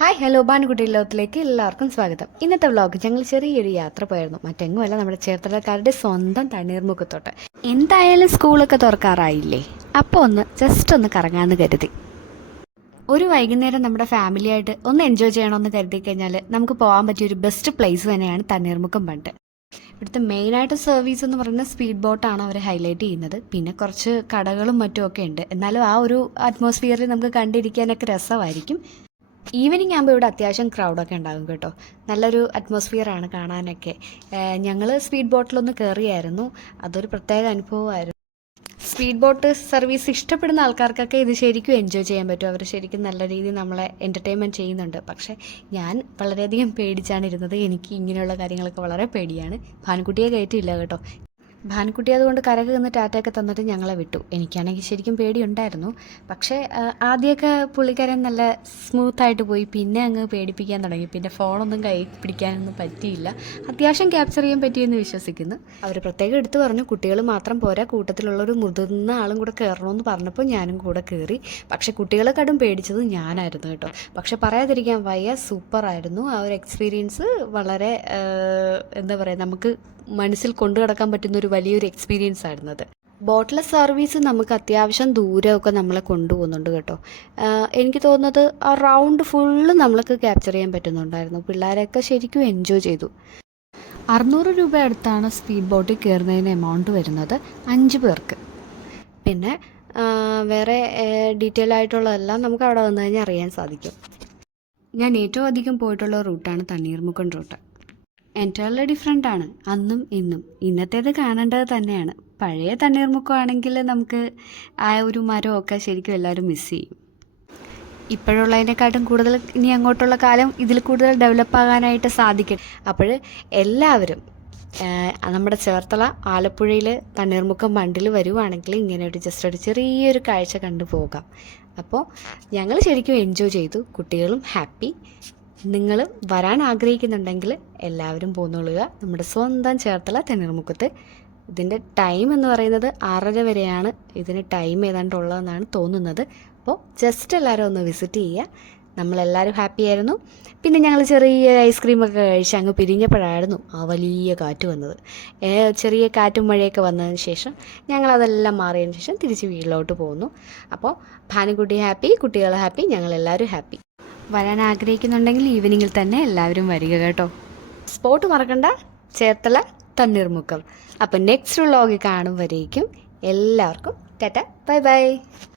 Hi hello ബാൻകുട്ടി ലോകത്തിലേക്ക് എല്ലാവർക്കും സ്വാഗതം. ഇന്നത്തെ വ്ളോഗ് ഞങ്ങൾ ചെറിയൊരു യാത്ര പോയിരുന്നു. മറ്റെങ്ങുമല്ല, നമ്മുടെ ചേർത്തലക്കാരുടെ സ്വന്തം തണ്ണീർമുക്കത്തോട്ട്. എന്തായാലും സ്കൂളൊക്കെ തുറക്കാറായില്ലേ, അപ്പോൾ ജസ്റ്റ് ഒന്ന് കറങ്ങാമെന്ന് കരുതി. ഒരു വൈകുന്നേരം നമ്മുടെ ഫാമിലിയായിട്ട് ഒന്ന് എൻജോയ് ചെയ്യണമെന്ന് കരുതി കഴിഞ്ഞാൽ നമുക്ക് പോകാൻ പറ്റിയൊരു ബെസ്റ്റ് പ്ലേസ് തന്നെയാണ് തണ്ണീർമുക്കം ബണ്ട്. ഇവിടുത്തെ മെയിനായിട്ട് സർവീസ് എന്ന് പറയുന്നത് സ്പീഡ് ബോട്ടാണ് അവർ ഹൈലൈറ്റ് ചെയ്യുന്നത്. പിന്നെ കുറച്ച് കടകളും മറ്റുമൊക്കെ ഉണ്ട്. എന്നാലും ആ ഒരു അറ്റ്മോസ്ഫിയറിൽ നമുക്ക് കണ്ടിരിക്കാനൊക്കെ രസമായിരിക്കും. ഈവനിങ് ആകുമ്പോൾ ഇവിടെ അത്യാവശ്യം ക്രൗഡൊക്കെ ഉണ്ടാകും കേട്ടോ. നല്ലൊരു അറ്റ്മോസ്ഫിയറാണ് കാണാനൊക്കെ. ഞങ്ങൾ സ്പീഡ് ബോട്ടിലൊന്ന് കയറിയായിരുന്നു. അതൊരു പ്രത്യേക അനുഭവമായിരുന്നു. സ്പീഡ് ബോട്ട് സർവീസ് ഇഷ്ടപ്പെടുന്ന ആൾക്കാർക്കൊക്കെ ഇത് ശരിക്കും എൻജോയ് ചെയ്യാൻ പറ്റും. അവർ ശരിക്കും നല്ല രീതിയിൽ നമ്മളെ എൻ്റർടൈൻമെൻറ്റ് ചെയ്യുന്നുണ്ട്. പക്ഷേ ഞാൻ വളരെയധികം പേടിച്ചാണ് ഇരുന്നത്. എനിക്ക് ഇങ്ങനെയുള്ള കാര്യങ്ങളൊക്കെ വളരെ പേടിയാണ്. ഭാനുക്കുട്ടിയെ കയറ്റിയില്ല കേട്ടോ. ഭാനുക്കുട്ടി അതുകൊണ്ട് കരക്ക് നിന്ന് ടാറ്റയൊക്കെ തന്നിട്ട് ഞങ്ങളെ വിട്ടു. എനിക്കാണെങ്കിൽ ശരിക്കും പേടിയുണ്ടായിരുന്നു. പക്ഷേ ആദ്യമൊക്കെ പുള്ളിക്കാരൻ നല്ല സ്മൂത്തായിട്ട് പോയി. പിന്നെ അങ്ങ് പേടിപ്പിക്കാൻ തുടങ്ങി. പിന്നെ ഫോണൊന്നും കൈ പിടിക്കാനൊന്നും പറ്റിയില്ല. അത്യാവശ്യം ക്യാപ്ചർ ചെയ്യാൻ പറ്റിയെന്ന് വിശ്വസിക്കുന്നു. അവർ പ്രത്യേകം എടുത്തു പറഞ്ഞു, കുട്ടികൾ മാത്രം പോരാ, കൂട്ടത്തിലുള്ളൊരു മുതിർന്ന ആളും കൂടെ കയറണമെന്ന് പറഞ്ഞപ്പോൾ ഞാനും കൂടെ കയറി. പക്ഷേ കുട്ടികളെക്കാട്ടും പേടിച്ചത് ഞാനായിരുന്നു കേട്ടോ. പക്ഷെ പറയാതിരിക്കാൻ വയ്യ, സൂപ്പറായിരുന്നു. ആ ഒരു എക്സ്പീരിയൻസ് വളരെ എന്താ പറയുക, നമുക്ക് മനസ്സിൽ കൊണ്ടു കിടക്കാൻ പറ്റുന്ന ഒരു വലിയൊരു എക്സ്പീരിയൻസ് ആയിരുന്നത്. ബോട്ടിലെ സർവീസ് നമുക്ക് അത്യാവശ്യം ദൂരമൊക്കെ നമ്മളെ കൊണ്ടുപോകുന്നുണ്ട് കേട്ടോ. എനിക്ക് തോന്നുന്നത് ആ റൗണ്ട് ഫുള്ള് നമ്മൾക്ക് ക്യാപ്ചർ ചെയ്യാൻ പറ്റുന്നുണ്ടായിരുന്നു. പിള്ളേരൊക്കെ ശരിക്കും എൻജോയ് ചെയ്തു. 600 രൂപ അടുത്താണ് സ്പീഡ് ബോട്ടിൽ കയറുന്നതിന് എമൗണ്ട് വരുന്നത് 5 പേർക്ക്. പിന്നെ വേറെ ഡീറ്റെയിൽ ആയിട്ടുള്ളതെല്ലാം നമുക്ക് അവിടെ വന്നു കഴിഞ്ഞാൽ അറിയാൻ സാധിക്കും. ഞാൻ ഏറ്റവും അധികം പോയിട്ടുള്ള റൂട്ടാണ് തണ്ണീർമുക്കം റൂട്ട്. എൻറ്റയർലി ഡിഫറെൻ്റ് ആണ് അന്നും ഇന്നും. ഇന്നത്തേത് കാണേണ്ടത് തന്നെയാണ്. പഴയ തണ്ണീർമുക്കമാണെങ്കിൽ നമുക്ക് ആ ഒരു മരമൊക്കെ ശരിക്കും എല്ലാവരും മിസ് ചെയ്യും. ഇപ്പോഴുള്ളതിനെക്കാട്ടും കൂടുതൽ ഇനി അങ്ങോട്ടുള്ള കാലം ഇതിൽ കൂടുതൽ ഡെവലപ്പാകാനായിട്ട് സാധിക്കും. അപ്പോൾ എല്ലാവരും നമ്മുടെ ചേർത്തല ആലപ്പുഴയിൽ തണ്ണീർമുക്കം ബണ്ടിൽ വരുവാണെങ്കിൽ ഇങ്ങനെ ഒരു ജസ്റ്റ് ഒരു ചെറിയൊരു കാഴ്ച കണ്ടു പോകാം. അപ്പോൾ ഞങ്ങൾ ശരിക്കും എൻജോയ് ചെയ്തു. കുട്ടികളും ഹാപ്പി. നിങ്ങൾ വരാൻ ആഗ്രഹിക്കുന്നുണ്ടെങ്കിൽ എല്ലാവരും പോന്നോളുക. നമ്മുടെ സ്വന്തം ചേർത്തല തണ്ണീർമുക്കത്ത്. ഇതിൻ്റെ ടൈം എന്ന് പറയുന്നത് 6:30 വരെയാണ് ഇതിന് ടൈം ഏതാണ്ടുള്ളതെന്നാണ് തോന്നുന്നത്. അപ്പോൾ ജസ്റ്റ് എല്ലാവരും ഒന്ന് വിസിറ്റ് ചെയ്യുക. നമ്മളെല്ലാവരും ഹാപ്പി ആയിരുന്നു. പിന്നെ ഞങ്ങൾ ചെറിയ ഐസ്ക്രീമൊക്കെ കഴിച്ച് അങ്ങ് പിരിഞ്ഞപ്പോഴായിരുന്നു ആ വലിയ കാറ്റ് വന്നത്. ചെറിയ കാറ്റും മഴയൊക്കെ വന്നതിന് ശേഷം ഞങ്ങളതെല്ലാം മാറിയതിന് ശേഷം തിരിച്ച് വീട്ടിലോട്ട് പോകുന്നു. അപ്പോൾ ഭാനുക്കുട്ടി ഹാപ്പി, കുട്ടികൾ ഹാപ്പി, ഞങ്ങളെല്ലാവരും ഹാപ്പി. വരാൻ ആഗ്രഹിക്കുന്നുണ്ടെങ്കിൽ ഈവനിങ്ങിൽ തന്നെ എല്ലാവരും വരിക കേട്ടോ. സ്പോട്ട് മറക്കണ്ട, ചേർത്തല തണ്ണീർമുക്കം. അപ്പം നെക്സ്റ്റ് വ്ളോഗിൽ കാണും വരേക്കും എല്ലാവർക്കും ടാറ്റ, ബൈ ബൈ.